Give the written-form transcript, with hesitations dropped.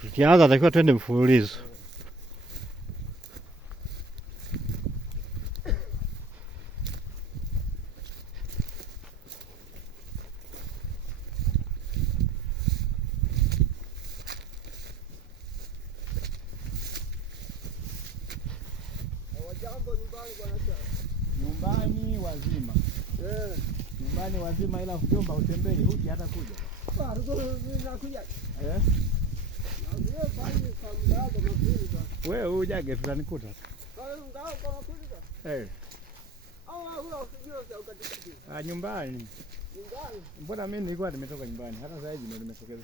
Tukianza natakiwa twende mfululizo. Nyumbani wazima. Nyumbani wazima, ila ukiomba utembee huji hata kuja. Wewe ujage tutanikuta. Nyumbani. Mbona mimi nilikuwa nimetoka nyumbani, hata sasa hivi ndio nimetokeza.